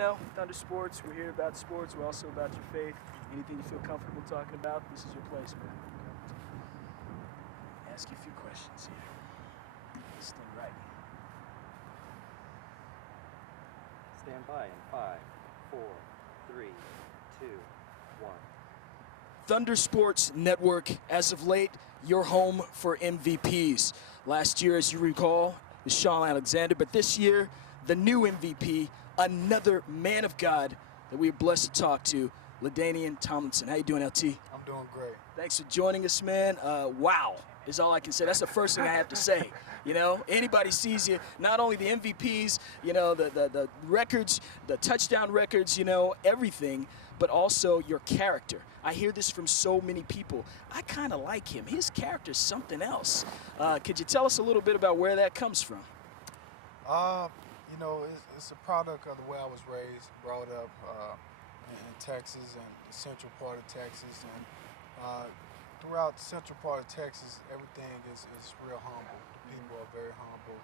know, Thunder Sports, we're here about sports. We're also about your faith. Anything you feel comfortable talking about, this is your place, man. Ask you a few questions here. Stand right. Stand by in 5, 4, 3, 2, 1. Thunder Sports Network, as of late, your home for MVPs. Last year, as you recall, was Sean Alexander, but this year, the new MVP, another man of God that we are blessed to talk to, LaDanian Tomlinson. How you doing, LT? I'm doing great. Thanks for joining us, man. Wow is all I can say. That's the first thing I have to say. You know, anybody sees you, not only the MVPs, you know, the records, the touchdown records, you know, everything, but also your character. I hear this from so many people. I kind of like him. His character's something else. Could you tell us a little bit about where that comes from? You know, it's a product of the way I was raised, brought up in Texas and the central part of Texas. And throughout the central part of Texas, everything is real humble. The people are very humble.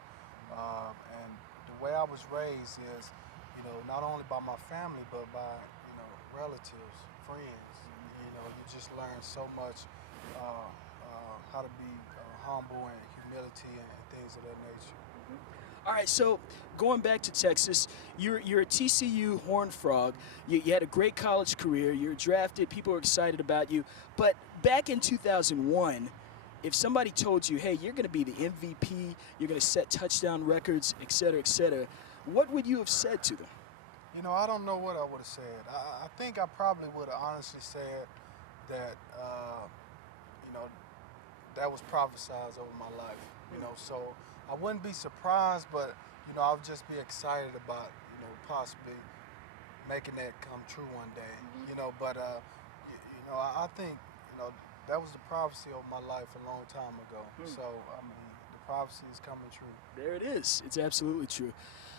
And the way I was raised is, you know, not only by my family, but by, you know, relatives, friends. You know, you just learn so much how to be humble and humility and things of that nature. All right, so going back to Texas, you're a TCU Horned Frog. You had a great college career. You were drafted. People were excited about you. But back in 2001, if somebody told you, hey, you're going to be the MVP, you're going to set touchdown records, et cetera, what would you have said to them? You know, I don't know what I would have said. I think I probably would have honestly said that, you know, that was prophesized over my life. You know, so I wouldn't be surprised, but, you know, I would just be excited about, you know, possibly making that come true one day. You know, but, you know, I think, you know, that was the prophecy of my life a long time ago. So, I mean, the prophecy is coming true. There it is. It's absolutely true.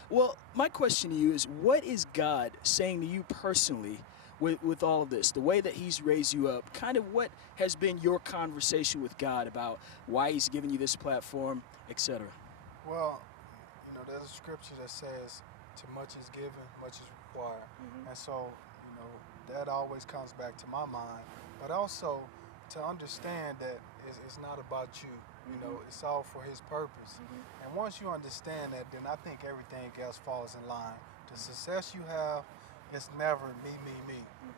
Well, my question to you is, what is God saying to you personally with all of this? The way that he's raised you up, kind of what has been your conversation with God about why he's given you this platform, etc.? Well, you know, there's a scripture that says, too much is given, much is required. And so, you know, that always comes back to my mind. But also to understand that it's not about you. You know, it's all for his purpose. And once you understand that, then I think everything else falls in line. The success you have, it's never me.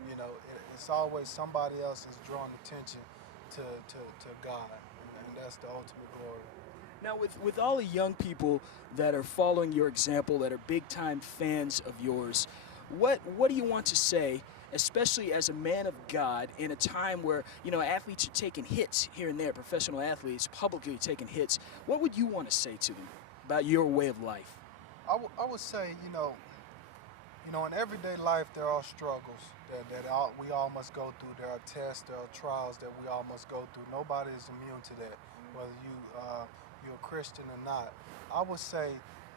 You know, it's always somebody else is drawing attention to God. And that's the ultimate glory. Now, with all the young people that are following your example, that are big-time fans of yours, what do you want to say, especially as a man of God, in a time where, you know, athletes are taking hits here and there, professional athletes publicly taking hits? What would you want to say to them about your way of life? I would say, you know, in everyday life there are struggles that we all must go through. There are tests, there are trials that we all must go through. Nobody is immune to that, whether you're a Christian or not. I would say,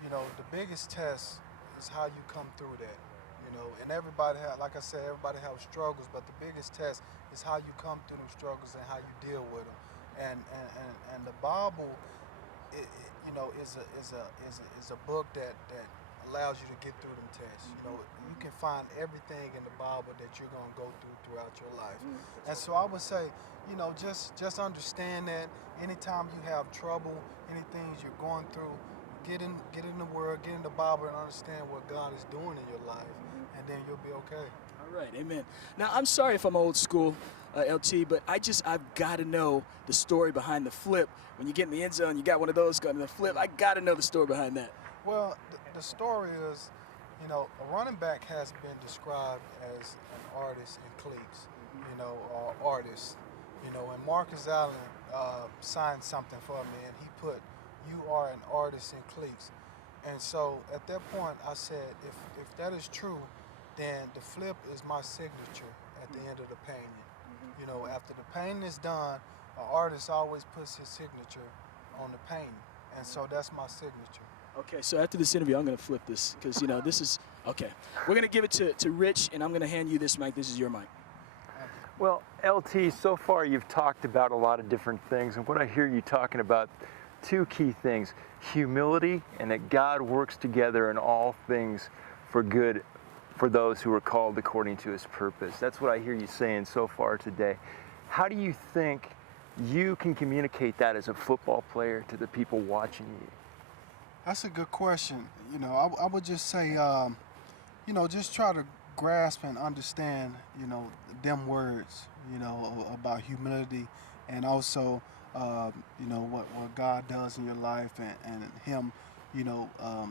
you know, the biggest test is how you come through that. You know, and everybody like I said, everybody has struggles, but the biggest test is how you come through those struggles and how you deal with them. And the Bible, you know, is a book that allows you to get through them tests. You know, you can find everything in the Bible that you're going to go throughout your life. And so I would say, you know, just understand that anytime you have trouble, any things you're going through, get in the Word, get in the Bible, and understand what God is doing in your life, and then you'll be okay. All right, amen. Now, I'm sorry if I'm old school, LT, but I've got to know the story behind the flip. When you get in the end zone, you got one of those going to the flip. I got to know the story behind that. Well, the story is, you know, a running back has been described as an artist in cleats, you know, or artist. You know, and Marcus Allen signed something for me, and he put, "You are an artist in cleats." And so at that point, I said, if that is true, then the flip is my signature at the end of the painting. You know, after the painting is done, an artist always puts his signature on the painting. And so that's my signature. Okay, so after this interview, I'm going to flip this because, you know, this is, okay. We're going to give it to Rich, and I'm going to hand you this mic. This is your mic. Well, LT, so far you've talked about a lot of different things, and what I hear you talking about, two key things: humility, and that God works together in all things for good for those who are called according to his purpose. That's what I hear you saying so far today. How do you think you can communicate that as a football player to the people watching you? That's a good question. You know, I would just say, you know, just try to grasp and understand, you know, them words, you know, about humility, and also, you know, what God does in your life, and him, you know,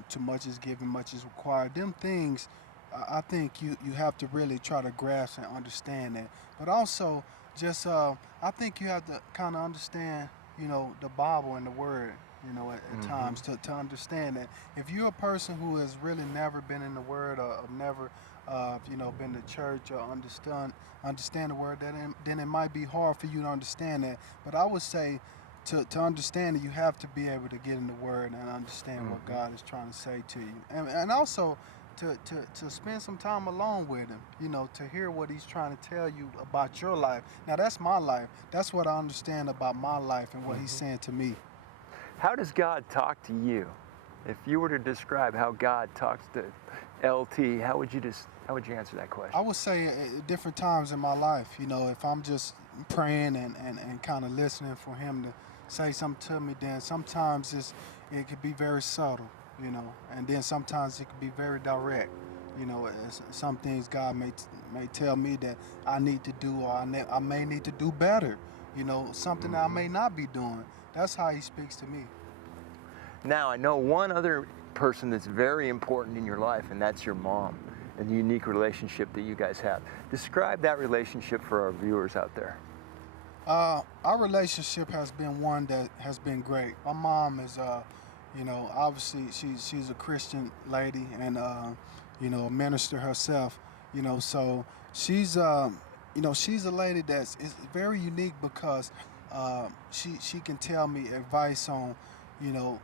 too much is given, much is required. Them things, I think you have to really try to grasp and understand that. But also, just I think you have to kind of understand, you know, the Bible and the Word, you know, at times to understand that if you're a person who has really never been in the Word, or never, you know, been to church, or understand the Word, then it might be hard for you to understand that. But I would say, to understand it, you have to be able to get in the Word and understand what God is trying to say to you, and also to spend some time alone with him, you know, to hear what he's trying to tell you about your life. Now, that's my life. That's what I understand about my life and what he's saying to me. How does God talk to you? If you were to describe how God talks to LT, how would you answer that question? I would say at different times in my life, you know, if I'm just praying and kind of listening for him to say something to me, then sometimes it could be very subtle, you know, and then sometimes it could be very direct. You know, some things God may tell me that I need to do, or I may need to do better, you know, something that I may not be doing. That's how he speaks to me. Now, I know one other person that's very important in your life, and that's your mom, and the unique relationship that you guys have. Describe that relationship for our viewers out there. Our relationship has been one that has been great. My mom is, you know, obviously she's a Christian lady, and you know, a minister herself. You know, so she's you know, she's a lady that's is very unique because she can tell me advice on, you know,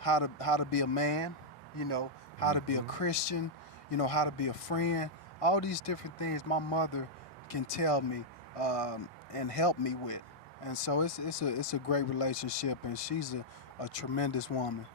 how to be a man, you know, how to be a Christian, you know, how to be a friend. All these different things my mother can tell me and help me with. And so it's a great relationship, and she's a tremendous woman.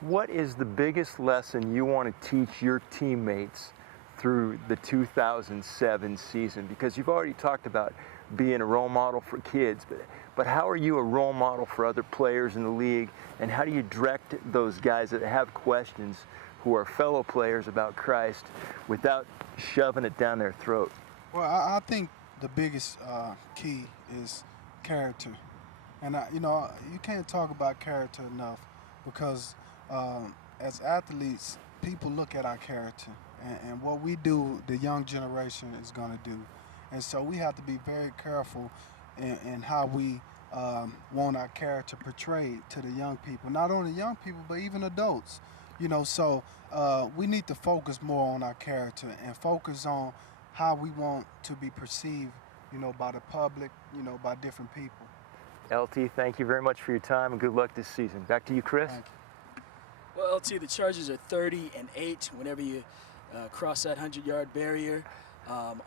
What is the biggest lesson you want to teach your teammates through the 2007 season? Because you've already talked about being a role model for kids, but how are you a role model for other players in the league, and how do you direct those guys that have questions, who are fellow players, about Christ without shoving it down their throat? Well, I think the biggest key is character, and you know, you can't talk about character enough, because as athletes, people look at our character, and what we do, the young generation is going to do. And so we have to be very careful in how we want our character portrayed to the young people. Not only young people, but even adults. You know, so we need to focus more on our character and focus on how we want to be perceived, you know, by the public, you know, by different people. LT, thank you very much for your time, and good luck this season. Back to you, Chris. Thank you. Well, LT, the Chargers are 30-8 whenever you cross that 100-yard barrier.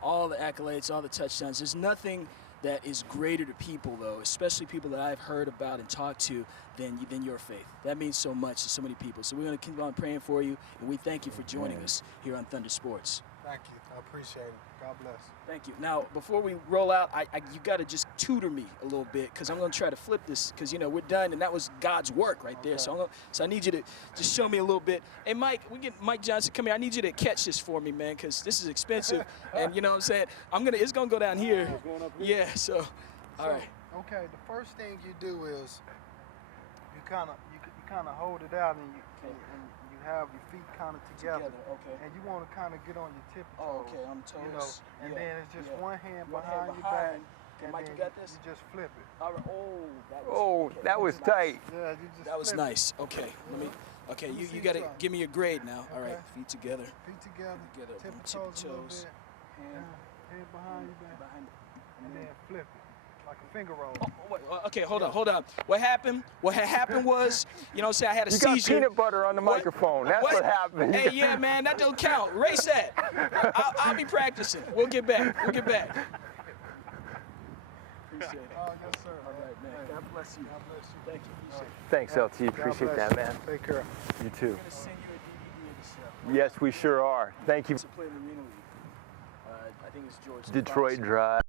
All the accolades, all the touchdowns. There's nothing that is greater to people, though, especially people that I've heard about and talked to, than your faith. That means so much to so many people. So we're going to keep on praying for you, and we thank you for joining us here on Thunder Sports. Thank you. I appreciate it. God bless. Thank you. Now, before we roll out, you got to just tutor me a little bit, because I'm going to try to flip this, because, you know, we're done, and that was God's work right there. So I need you to just show me a little bit. Hey, Mike, Mike Johnson, come here. I need you to catch this for me, man, because this is expensive. And, you know what I'm saying? It's going to go down here. Yeah, so, all right. Okay, the first thing you do is you kind of hold it out, and you have your feet kind of together. Okay. And you want to kind of get on your tippy toes. Oh, okay, I'm toes. You know, and then it's just one hand One behind hand your back. Okay, And Mike, then you got this? You just flip it. All right. That was tight. Yeah, you just That was flip nice. Okay, Okay, Let me you see got to something. give me your grade now. All right, Okay. feet together. it. Feet together. Tip Tippy your toes a little toes. bit. Hand Hand behind your back. behind. And then flip it. Like a finger roll. Oh, wait, okay, hold on. What happened was, you know, say I had a You got seizure. peanut butter on the microphone. That's what happened. Hey, yeah, man, that don't count. Erase that. I'll be practicing. We'll get back. Appreciate it. Oh, yes, sir. All right, man. God bless you. God bless you. Thank you. Appreciate it. Thanks, LT. God Appreciate bless that, you. man. Take care. You too. I'm gonna send you a DVD of this stuff. Yes, we sure are. Thank you. To play in the Arena League. I think it's George. Detroit Drive.